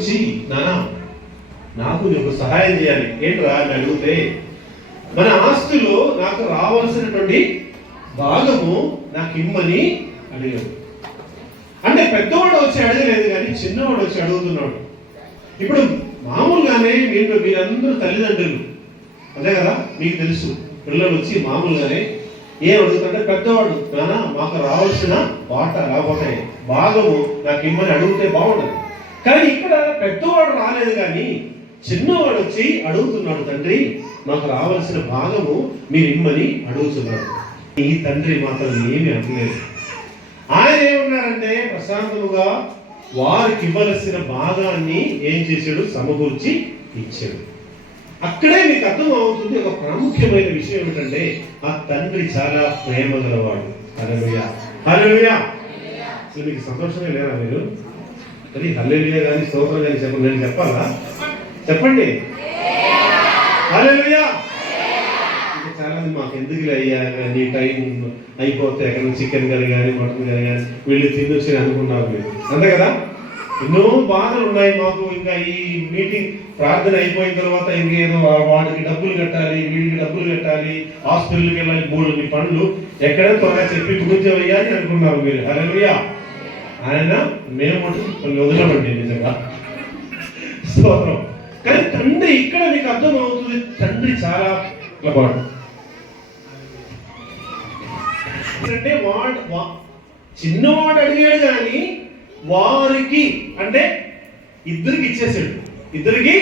వచ్చి నానా నాకు నీకు సహాయం చేయాలి. ఏంట్రా అని అడిగితే, మన ఆస్తిలో నాకు రావాల్సినటువంటి భాగము నాకు ఇమ్మని అడిగాడు. అంటే పెద్దవాడు వచ్చి అడగలేదు కానీ చిన్నవాడు వచ్చి అడుగుతున్నాడు. ఇప్పుడు మామూలుగానే మీరందరూ తల్లిదండ్రులు అదే కదా, మీకు తెలుసు. పిల్లలు వచ్చి మామూలుగానే ఏం అడుగుతుంటే పెద్దవాడు నానా మాకు రావాల్సిన వాట లేకపోతే భాగము నాకు ఇమ్మని అడిగితే బాగుండదు. కానీ ఇక్కడ పెద్దవాడు రాలేదు కానీ చిన్నవాడు వచ్చి అడుగుతున్నాడు, తండ్రి మాకు రావాల్సిన భాగము మీరు ఇమ్మని అడుగుతున్నాడు. ఈ తండ్రి మాత్రం ఏమి అనలేదు. ఆయన ఏమన్నారంటే ప్రశాంతముగా వారికి ఇవ్వవలసిన భాగాన్ని ఏం చేశాడు, సమకూర్చి ఇచ్చాడు. అక్కడే మీకు అర్థం అవుతుంది ఒక ప్రాముఖ్యమైన విషయం ఏమిటంటే ఆ తండ్రి చాలా ప్రేమ గలవాడు. హల్లెలూయా హల్లెలూయా. అసలు మీకు సంతోషమే లేరా? మీరు అది హల్లెలూయా కానీ స్తోత్రం కానీ చెప్పండి. నేను చెప్పాలా? చెప్పండి. హల్లెలూయా. ఇంకా చాలా మంది మాకు ఎందుకు అయ్యా నీ టైం అయిపోతే ఎక్కడ చికెన్ కర్రీ కానీ మటన్ కర్రీ కానీ వీళ్ళు తినొచ్చి అనుకున్నారు మీరు, అంతే కదా. ఎన్నో బాధలు ఉన్నాయి మాకు. ఇంకా ఈ మీటింగ్ ప్రార్థన అయిపోయిన తర్వాత ఇంకేదో వాడికి డబ్బులు కట్టాలి, వీడికి డబ్బులు కట్టాలి, హాస్పిటల్కి వెళ్ళాలి, 3 పనులు ఎక్కడ త్వరగా చెప్పి గురించి వేయాలి అనుకున్నారు మీరు. హల్లెలూయా. ఆయన మేము కొన్ని వదలమండి నిజంగా, స్తోత్రం. కానీ తండ్రి ఇక్కడ మీకు అర్థం అవుతుంది, తండ్రి చాలా గొప్పవాడు. అంటే చిన్నవాడు అడిగాడు కానీ వారికి అంటే ఇద్దరికి ఇచ్చేసాడు. ఇద్దరికి.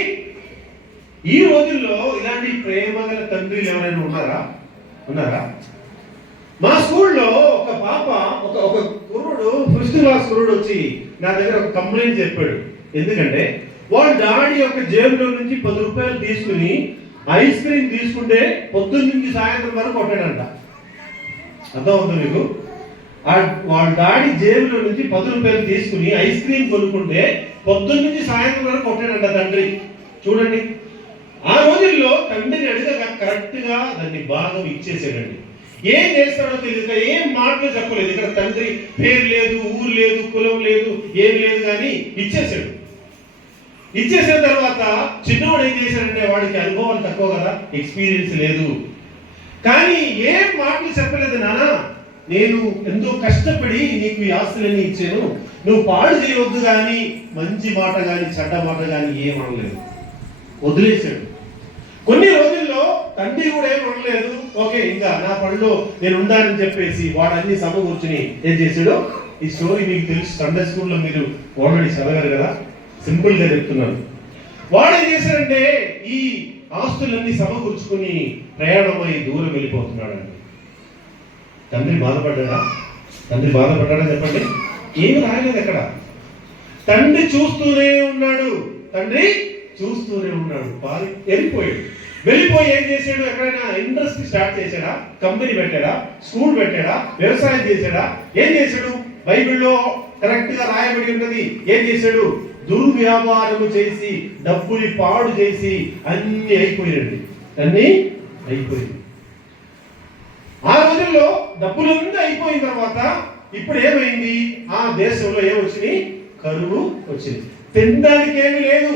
ఈ రోజుల్లో ఇలాంటి ప్రేమ గల తండ్రులు ఎవరైనా ఉన్నారా? మా స్కూల్లో ఒక పాప ఒక కుర్రుడు 5th క్లాస్ కుర్రుడు వచ్చి నా దగ్గర ఒక కంప్లైంట్ చెప్పాడు. ఎందుకంటే వాళ్ళ డాడీ యొక్క జేబులో నుంచి 10 రూపాయలు తీసుకుని ఐస్ క్రీమ్ తీసుకుంటే పొద్దున్న నుంచి సాయంత్రం వరకు కొట్టాడంట. అర్థం అవుతుంది మీకు? వాళ్ళ డాడీ జేబులో నుంచి 10 రూపాయలు తీసుకుని ఐస్ క్రీమ్ కొనుక్కుంటే పొద్దున్న నుంచి సాయంత్రం వరకు కొట్టాడంట తండ్రి. చూడండి, ఆ రోజుల్లో తండ్రిని అడిగక కరెక్ట్ గా దాన్ని భాగం ఇచ్చేసాడండి. ఏం చేస్తాడో తెలియదు, ఏం మాటలు చెప్పలేదు. ఇక్కడ తండ్రి పేరు లేదు, ఊరు లేదు, కులం లేదు, ఏం లేదు, కానీ ఇచ్చేసాడు. ఇచ్చేసిన తర్వాత చిన్నవాడు ఏం చేశాడంటే వాడికి అనుభవాలు తక్కువ కదా, ఎక్స్పీరియన్స్ లేదు. కానీ ఏం మాటలు చెప్పలేదు. నానా నేను ఎంతో కష్టపడి నీకు ఈ ఆస్తులన్నీ ఇచ్చాను, నువ్వు పాడు చేయవద్దు కానీ మంచి మాట కానీ చెడ్డ మాట కానీ ఏం అనలేదు, వదిలేశాడు. కొన్ని రోజుల్లో తండ్రి కూడా ఏం అనలేదు. ఓకే ఇంకా నా పనిలో నేను ఉండాలని చెప్పేసి వాడు అన్ని సమకూర్చుని ఏం చేశాడు. ఈ స్టోరీ మీకు తెలుసు, సండే స్కూల్లో మీరు ఆల్రెడీ చదవరు కదా, సింపుల్ గా చెప్తున్నాను. వాడు ఏం చేశాడంటే ఈ ఆస్తులన్నీ సమకూర్చుకుని ప్రయాణమై దూరం వెళ్ళిపోతున్నాడండి. తండ్రి బాధపడ్డా? తండ్రి బాధపడ్డా చెప్పండి. ఏమి రాయలేదు అక్కడ. తండ్రి చూస్తూనే ఉన్నాడు. వెళ్ళిపోయాడు. వెళ్ళిపోయి ఏం చేశాడు? ఎక్కడైనా ఇండస్ట్రీ స్టార్ట్ చేశాడా? కంపెనీ పెట్టాడా? స్కూల్ పెట్టాడా? వ్యవసాయం చేశాడా? ఏం చేశాడు? బైబిల్లో కరెక్ట్ గా రాయబడి ఉన్నది. ఏం చేశాడు? దుర్వ్యాపారము చేసి డబ్బుని పాడు చేసి అన్ని అయిపోయింది. ఆ రోజుల్లో డబ్బులంతా అయిపోయిన తర్వాత ఇప్పుడు ఏమైంది? ఆ దేశంలో ఏమొచ్చింది? కరువు వచ్చింది. తినడానికి ఏమీ లేదు.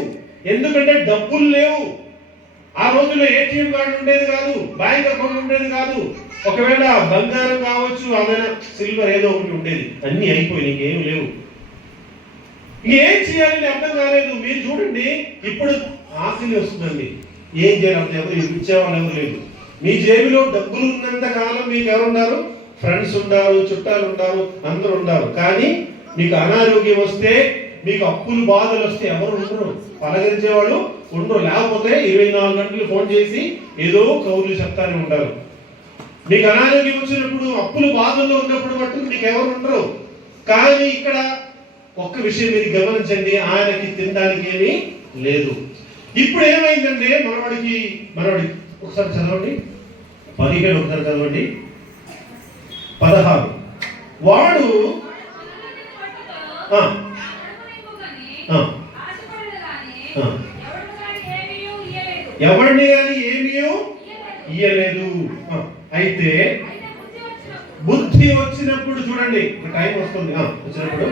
ఎందుకంటే డబ్బులు లేవు. ఆ రోజుల్లో ఏటీఎం కార్డు ఉండేది కాదు, బ్యాంక్ అకౌంట్ ఉండేది కాదు. ఒకవేళ బంగారం కావచ్చు, ఏదైనా సిల్వర్ ఏదో ఒకటి ఉండేది. అన్ని అయిపోయి ఇంకేమి లేవు. ఏం చేయాలని అర్థం కాలేదు. మీరు చూడండి, ఇప్పుడు ఆకలి వస్తుందండి. ఏం చేయాలి? ఎవరు ఇచ్చేవాళ్ళు ఎవరు లేదు. మీ జేబులో డబ్బులు ఉన్నంత కాలం మీకు ఎవరున్నారు? ఫ్రెండ్స్ ఉంటారు, చుట్టాలు ఉంటారు, అందరూ ఉంటారు. కానీ మీకు అనారోగ్యం వస్తే, మీకు అప్పులు బాధలు వస్తే ఎవరు ఉండరు, పలకరించేవాళ్ళు ఉండరు. లేకపోతే 24 గంటలు ఫోన్ చేసి ఏదో కౌరులు చెప్తానే ఉంటారు. మీకు అనారోగ్యం వచ్చినప్పుడు, అప్పులు బాధల్లో ఉన్నప్పుడు మట్టుకు మీకు ఎవరు ఉండరు. కానీ ఇక్కడ ఒక్క విషయం మీరు గమనించండి, ఆయనకి తినడానికి ఏమీ లేదు. ఇప్పుడు ఏమైందంటే మనవాడి ఒకసారి చదవండి, 15 ఒకసారి చదవండి, 16. వాడు ఎవరిని కానీ ఏమీ ఇయ్యలేదు. అయితే బుద్ధి వచ్చినప్పుడు చూడండి, టైం వస్తుంది. వచ్చినప్పుడు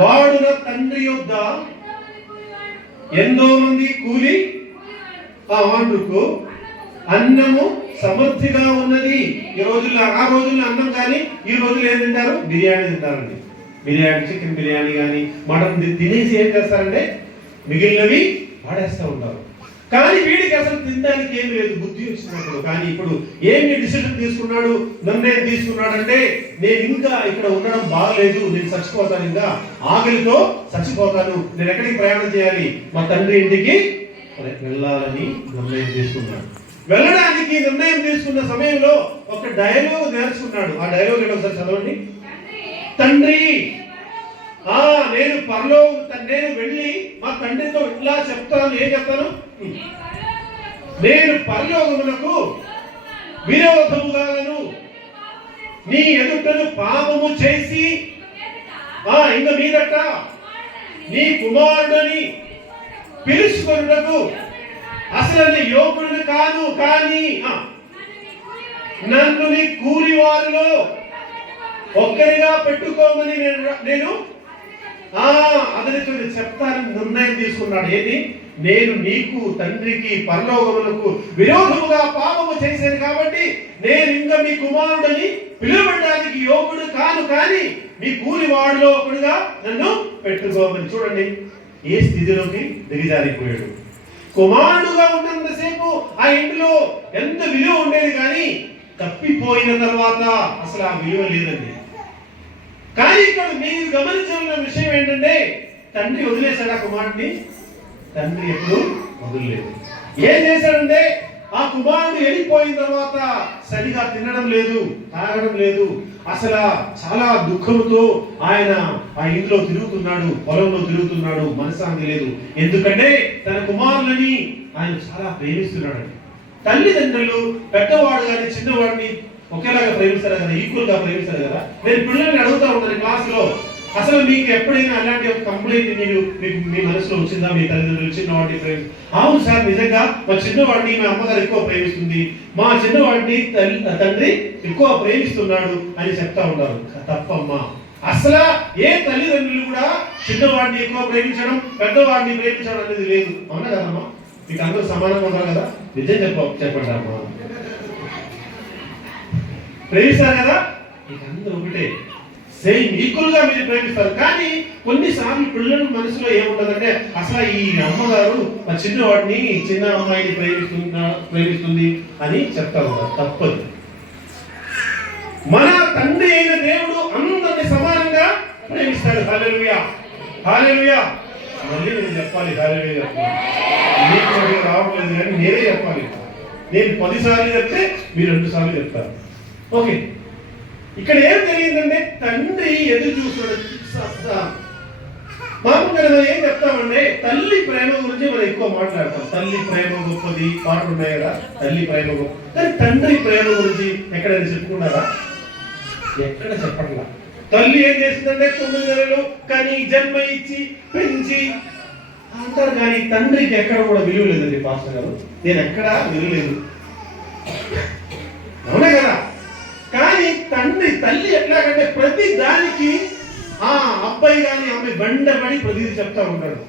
వాడు నా తండ్రి యొద్ద ఎంతో మంది కూలి వాండ్రుకు అన్నము సమృద్ధిగా ఉన్నది. ఈ రోజుల్లో ఆ రోజుల్లో అన్నం కానీ ఈ రోజుల్లో ఏం తింటారు? బిర్యానీ తింటారండి. బిర్యానీ, చికెన్ బిర్యానీ కానీ మటన్ తినేసి ఏం చేస్తారంటే మిగిలినవి వాడేస్తూ ఉంటారు. కానీ వీడికి అసలు తినడానికి ఏమి లేదు, బుద్ధి వచ్చినప్పుడు. కానీ ఇప్పుడు ఏమి డిసిషన్ తీసుకున్నాడు, నిర్ణయం తీసుకున్నాడంటే నేను ఇంకా ఇక్కడ ఉండడం బాగలేదు, నేను చచ్చిపోతాను, ఇంకా ఆకలితో చచ్చిపోతాను, నేను ఎక్కడికి ప్రయాణం చేయాలి? మా తండ్రి ఇంటికి వెళ్ళాలని నిర్ణయం తీసుకున్నాడు. వెళ్ళడానికి నిర్ణయం తీసుకున్న సమయంలో ఒక డైలాగ్ నేర్చుకున్నాడు. ఆ డైలాగ్ ఏంటో ఒకసారి చదవండి. తండ్రి, నేను నేను వెళ్ళి మా తండ్రితో ఇట్లా చెప్తాను. ఏం చెప్తాను? నేను పరలోకమునకు విరోధముగాను నీ ఎదుటను పాపము చేసి ఇంక మీదట నీ కుమారుడని పిలుచుకొనుటకు అసలు యోగుడిని కాను, కానీ నన్ను నీ కూలి వారిలో ఒక్కరిగా పెట్టుకోమని నేను అతనితో చెప్తానని నిర్ణయం తీసుకున్నాడు. ఏది? నేను నీకు తండ్రికి పరలోకములకు విరోధముగా పాపము చేశాను కాబట్టి నేను ఇంకా మీ కుమారుడని పిలువబడడానికి యోగుడు కాను, కానీ మీ కూలి వాడిలో ఒకడుగా నన్ను పెట్టుకోమని. చూడండి ఏ స్థితిలోకి దిగజారిపోయాడు. కుమారుడుగా ఉన్నంతసేపు ఆ ఇంటిలో ఎంత విలువ ఉండేది, కానీ తప్పిపోయిన తర్వాత అసలు ఆ విలువ లేదండి. కానీ ఇక్కడ మీరు గమనించాల్సిన విషయం ఏంటంటే తండ్రి వదిలేశాడు ఆ కుమారుడిని? తండ్రి ఎప్పుడు వదిలేదు. ఏం చేశాడంటే ఆ కుమారుడు వెళ్ళిపోయిన తర్వాత సరిగా తినడం లేదు, తాగడం లేదు, అసలు చాలా దుఃఖంతో ఆయన ఆ ఇంట్లో తిరుగుతున్నాడు, పొలంలో తిరుగుతున్నాడు, మనశ్శాంతి లేదు. ఎందుకంటే తన కుమారులని ఆయన చాలా ప్రేమిస్తున్నాడు. తల్లిదండ్రులు పెద్దవాడు కానీ చిన్నవాడిని ఒకేలాగా ప్రేమిస్తారు కదా, ఈక్వల్ గా ప్రేమిస్తారు కదా. నేను పిల్లల్ని అడుగుతా ఉంటాను క్లాసులో, అసలు మీకు ఎప్పుడైనా అలాంటి ఒక కంప్లైంట్ మీకు మీ మనసులో వచ్చిందా? మీ తల్లిదండ్రులు చిన్నవాడిని అవును సార్, నిజంగా మా చిన్నవాడిని మా అమ్మగారు ఎక్కువ ప్రేమిస్తుంది, మా చిన్నవాడిని తండ్రి ఎక్కువ ప్రేమిస్తున్నాడు అని చెప్తా ఉంటారు. తప్పమ్మా. అసలు ఏ తల్లిదండ్రులు కూడా చిన్నవాడిని ఎక్కువ ప్రేమించడం, పెద్దవాడిని ప్రేమించడం అనేది లేదు. అవునా కదమ్మా? మీకు అందరూ సమానంగా ఉన్నారు కదా? నిజం చెప్పండి అమ్మా. ప్రేమిస్తారు కదా? మీకు అందరూ ఒకటే, సేమ్ ఈక్వల్ గా మీరు ప్రేమిస్తారు. కానీ కొన్నిసార్లు పిల్లల మనసులో ఏముంటదంటే అసలు ఈ అమ్మగారు మా చిన్నవాడిని, చిన్న అమ్మాయిని ప్రేమిస్తుంది అని చెప్తా ఉంటారు. తప్పదు. మన తండ్రి అయిన దేవుడు అందరిని సమానంగా ప్రేమిస్తాడు. హల్లెలూయా, హల్లెలూయా. మళ్ళీ నేను చెప్పాలి హల్లెలూయా. మీకు రావట్లేదు కానీ నేనే చెప్పాలి. నేను 10 సార్లు చెప్తే మీరు 2 సార్లు చెప్తారు. ఓకే, ఇక్కడ ఏం తెలియదంటే తండ్రి ఎదురు చూస్తున్నాడు. మామూలుగా మనం ఏం చెప్తామంటే తల్లి ప్రేమ గురించి మనం ఎక్కువ మాట్లాడతాం. తల్లి ప్రేమ గొప్పది పాటలు ఉన్నాయి కదా, తల్లి ప్రేమ గొప్ప. కానీ తండ్రి ప్రేమ గురించి ఎక్కడైనా చెప్పుకున్నారా? ఎక్కడ చెప్పట్లా. తల్లి ఏం చేసిందంటే 9 నెలలు కానీ జన్మ ఇచ్చి పెంచి అంటారు, కానీ తండ్రికి ఎక్కడ కూడా విలువ లేదండి పాస్టర్ గారు. నేను ఎక్కడా విలువ లేదు. అవునా కదా? కానీ తల్లి ఎట్లాగంటే ప్రతి దానికి అబ్బాయి కానీ అమ్మాయి బండబడి ప్రతిదీ చెప్తా ఉండదు.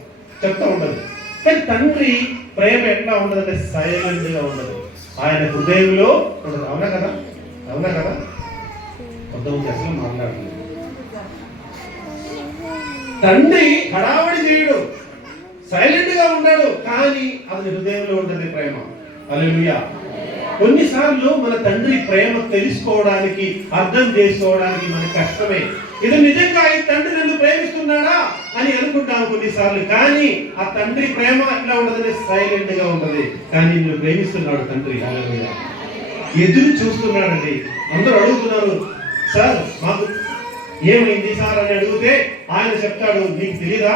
కానీ తండ్రి ప్రేమ ఎట్లా ఉండదంటే సైలెంట్ గా ఉండదు, ఆయన హృదయంలో ఉండదు. అవునా కదా? కొంతమంది అసలు మాట్లాడలేదు. తండ్రి హడావడి చేయడు, సైలెంట్ గా ఉంటాడు, కానీ అది హృదయంలో ఉంటుంది ప్రేమ. హల్లెలూయా. కొన్నిసార్లు మన తండ్రి ప్రేమ తెలుసుకోవడానికి, అర్థం చేసుకోవడానికి మనకు కష్టమే. ఇది నిజంగా ఈ తండ్రి నన్ను ప్రేమిస్తున్నాడా అని అనుకుంటాము కొన్నిసార్లు. కానీ ఆ తండ్రి ప్రేమ ఎట్లా ఉండదని సైలెంట్ గా ఉంటది, కానీ నిన్ను ప్రేమిస్తున్నాడు తండ్రి. హల్లెలూయా. ఎదురు చూస్తున్నాడండి. అందరూ అడుగుతున్నారు, సార్ మాకు ఏమైంది సార్ అని అడిగితే ఆయన చెప్తాడు, నీకు తెలీదా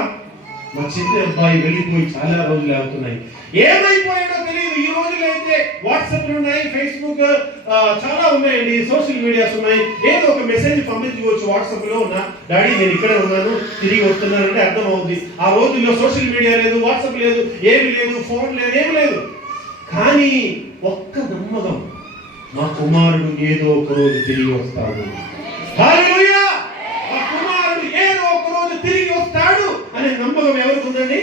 మా చిన్న అబ్బాయి వెళ్ళిపోయి చాలా రోజులు అవుతున్నాయి. ఏమైపోయాడో తెలియదు. ఈ రోజుల్లో అయితే వాట్సాప్ ఉన్నాయి, ఫేస్బుక్ చాలా ఉన్నాయండి, సోషల్ మీడియాస్ ఉన్నాయి. ఏదో ఒక మెసేజ్ పంపించుకోవచ్చు వాట్సాప్ లో, ఉన్న డాడీ నేను ఇక్కడే ఉన్నాను, తిరిగి వస్తున్నాను అంటే అర్థం అవుతుంది. ఆ రోజుల్లో సోషల్ మీడియా లేదు, వాట్సాప్ లేదు, ఏమి లేదు, ఫోన్ లేదు, ఏమి లేదు. కానీ ఒక్క నమ్మకం, మా కుమారుడు ఏదో ఒక రోజు తిరిగి వస్తాడు. హల్లెలూయా. మా కుమారుడు ఏదో ఒక రోజు తిరిగి వస్తాడు అనే నమ్మకం ఎవరికి ఉందండి?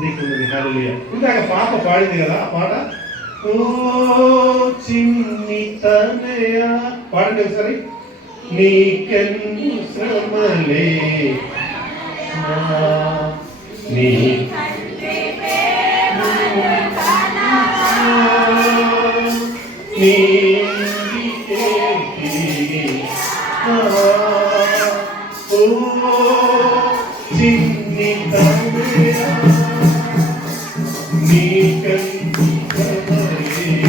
తండ్రికి ఉన్నది. హల్లెలూయా. ఇందాక పాప పాడింది కదా ఆ పాట, ఓ చిన్ని తనయ, పాడండి ఒకసారి. నీకెన్ను శ్రమలే నీ చిన్ని తనయ నీకెన్ను శ్రమలే.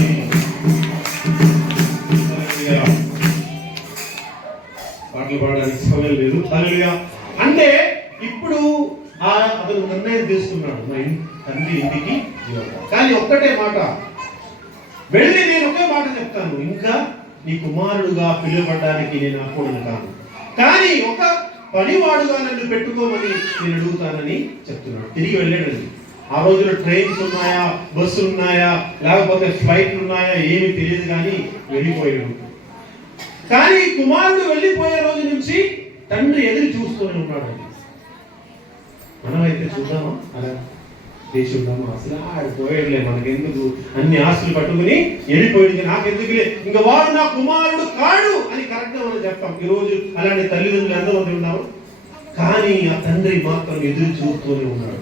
పాటలు పాడడానికి సమయం లేదు. హల్లెలూయా. అంటే ఇప్పుడు అతను నిర్ణయం తీసుకున్నాడు, మా తండ్రి ఇంటికి కానీ ఒక్కటే మాట, వెళ్ళి నేను ఒకే మాట చెప్తాను, ఇంకా నీ కుమారుడుగా పిలువబడ్డానికి నేను అర్హుడను కాను, కానీ ఒక పనివాడుగా నన్ను పెట్టుకోమని నేను అడుగుతానని చెప్తున్నాడు. తిరిగి వెళ్ళాడండి. ఆ రోజుల్లో ట్రైన్స్ ఉన్నాయా, బస్సులు ఉన్నాయా, లేకపోతే ఫ్లైట్లు ఉన్నాయా ఏమీ తెలియదు, కానీ వెళ్ళిపోయాడు. కానీ కుమారుడు వెళ్ళిపోయే రోజు నుంచి తండ్రి ఎదురు చూస్తూనే ఉన్నాడు. మనమైతే చూద్దామా, అలా చేసి ఉందామా, అసలు ఆడిపోయాడులే, మనకెందుకు, అన్ని ఆస్తులు పట్టుకుని వెళ్ళిపోయింది, నాకెందుకులే, ఇంకా వాడు నా కుమారుడు కాడు అని కరెక్ట్గా మనం చెప్తాం. ఈరోజు అలాంటి తల్లిదండ్రులు ఎంతమంది ఉన్నారు, కానీ ఆ తండ్రి మాత్రం ఎదురు చూస్తూనే ఉన్నాడు.